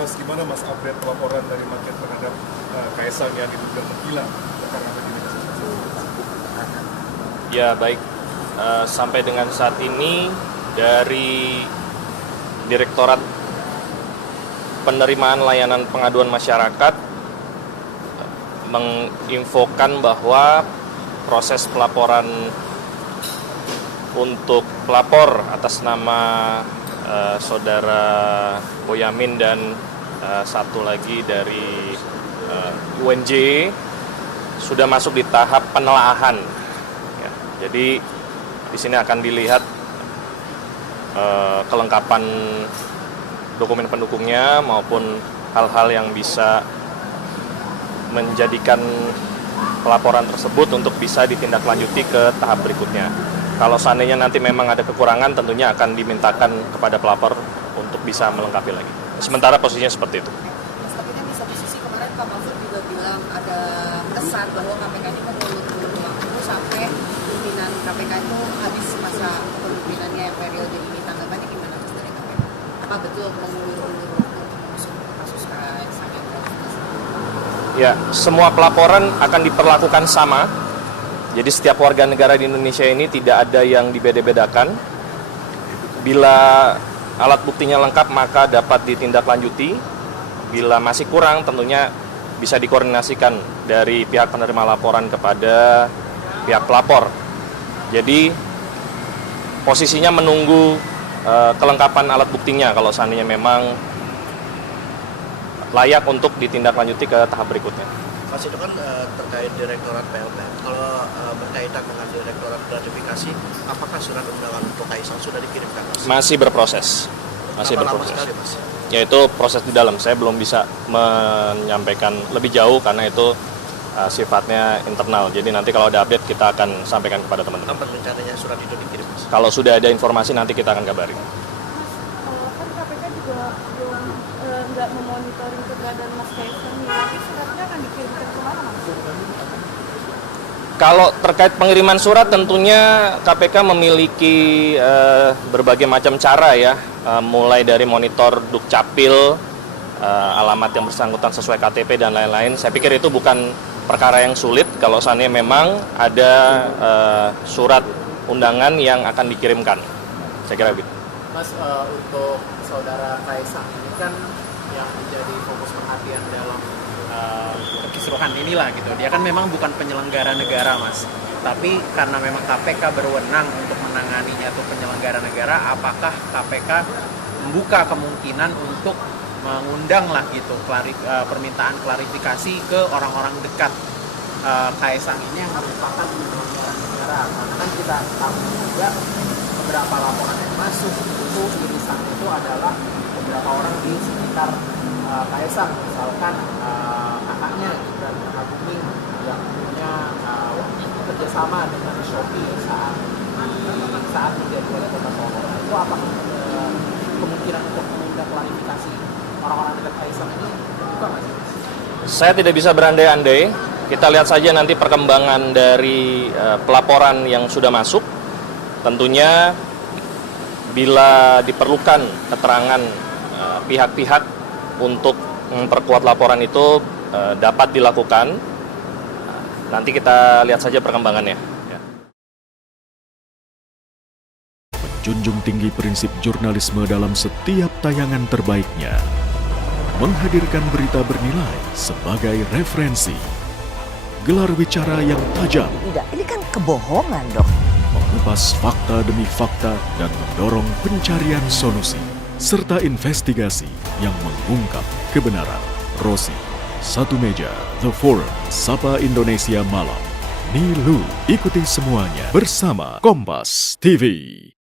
Mas, gimana Mas update pelaporan dari Market terhadap Kaisang yang diduga menghilang karena begini? Ya baik, sampai dengan saat ini dari Direktorat Penerimaan Layanan Pengaduan Masyarakat menginfokan bahwa proses pelaporan untuk pelapor atas nama Saudara Boyamin dan satu lagi dari UNJ sudah masuk di tahap penelaahan. Ya, jadi di sini akan dilihat kelengkapan dokumen pendukungnya maupun hal-hal yang bisa menjadikan pelaporan tersebut untuk bisa ditindaklanjuti ke tahap berikutnya. Kalau seandainya nanti memang ada kekurangan, tentunya akan dimintakan kepada pelapor untuk bisa melengkapi lagi. Sementara posisinya seperti itu. Mas, tapi kan di satu sisi kemarin Pak Mahfud juga bilang ada kesan bahwa KPK ini mengulur-ulur waktu sampai pimpinan KPK itu habis masa kepemimpinannya yang periode ini. Tanggapannya gimana Mas dari KPK? Apa betul mengulur-ulur waktu untuk mengusut kasus Kaisang yang Ya, semua pelaporan akan diperlakukan sama. Jadi setiap warga negara di Indonesia ini tidak ada yang dibeda-bedakan. Bila alat buktinya lengkap maka dapat ditindaklanjuti. Bila masih kurang tentunya bisa dikoordinasikan dari pihak penerima laporan kepada pihak pelapor. Jadi posisinya menunggu kelengkapan alat buktinya kalau seandainya memang layak untuk ditindaklanjuti ke tahap berikutnya. Mas, itu kan terkait Direktorat PLPM. Kalau berkaitan dengan Direktorat Gratifikasi, apakah surat undangan untuk Kaisang sudah dikirimkan, Mas? Masih berproses. Berapa lama sekali, Mas? Yaitu proses di dalam. Saya belum bisa menyampaikan lebih jauh karena itu sifatnya internal. Jadi nanti kalau ada update kita akan sampaikan kepada teman-teman. Kapan rencananya surat itu dikirim, Mas? Kalau sudah ada informasi nanti kita akan kabarin. Kan KPK juga belum nggak memonitoring keberadaan Mas Kaisang nih. Nanti suratnya akan dikirimkan kemana, Mas? Kalau terkait pengiriman surat tentunya KPK memiliki berbagai macam cara ya, mulai dari monitor Dukcapil, alamat yang bersangkutan sesuai KTP dan lain-lain. Saya pikir itu bukan perkara yang sulit kalau seandainya memang ada surat undangan yang akan dikirimkan. Saya kira begitu. Mas, untuk saudara Kaisang ini kan yang menjadi fokus perhatian dalam kekisruhan inilah gitu. Dia kan memang bukan penyelenggara negara, Mas. Tapi karena memang KPK berwenang untuk menanganinya itu penyelenggara negara, apakah KPK membuka kemungkinan untuk mengundang lah gitu permintaan klarifikasi ke orang-orang dekat Kaisang ini yang merupakan penyelenggara negara? Karena kan kita tahu juga beberapa laporan yang masuk itu irisan itu adalah beberapa orang di sekitar Kaisang, misalkan kakaknya Gibran Rakabuming yang punya kerjasama dengan Shopee saat menjadi wali kota Solo. Itu apa kemungkinan untuk meminta klarifikasi orang-orang dekat Kaisang ini bukan, Mas? Saya tidak bisa berandai-andai. Kita lihat saja nanti perkembangan dari pelaporan yang sudah masuk. Tentunya bila diperlukan keterangan pihak-pihak untuk memperkuat laporan itu dapat dilakukan. Nanti kita lihat saja perkembangannya. Menjunjung tinggi prinsip jurnalisme dalam setiap tayangan terbaiknya. Menghadirkan berita bernilai sebagai referensi. Gelar bicara yang tajam. Tidak, ini kan kebohongan dong. Mengupas fakta demi fakta dan mendorong pencarian solusi. Serta investigasi yang mengungkap kebenaran. Rosi, Satu Meja, The Forum, Sapa Indonesia Malam. Nilu, ikuti semuanya bersama Kompas TV.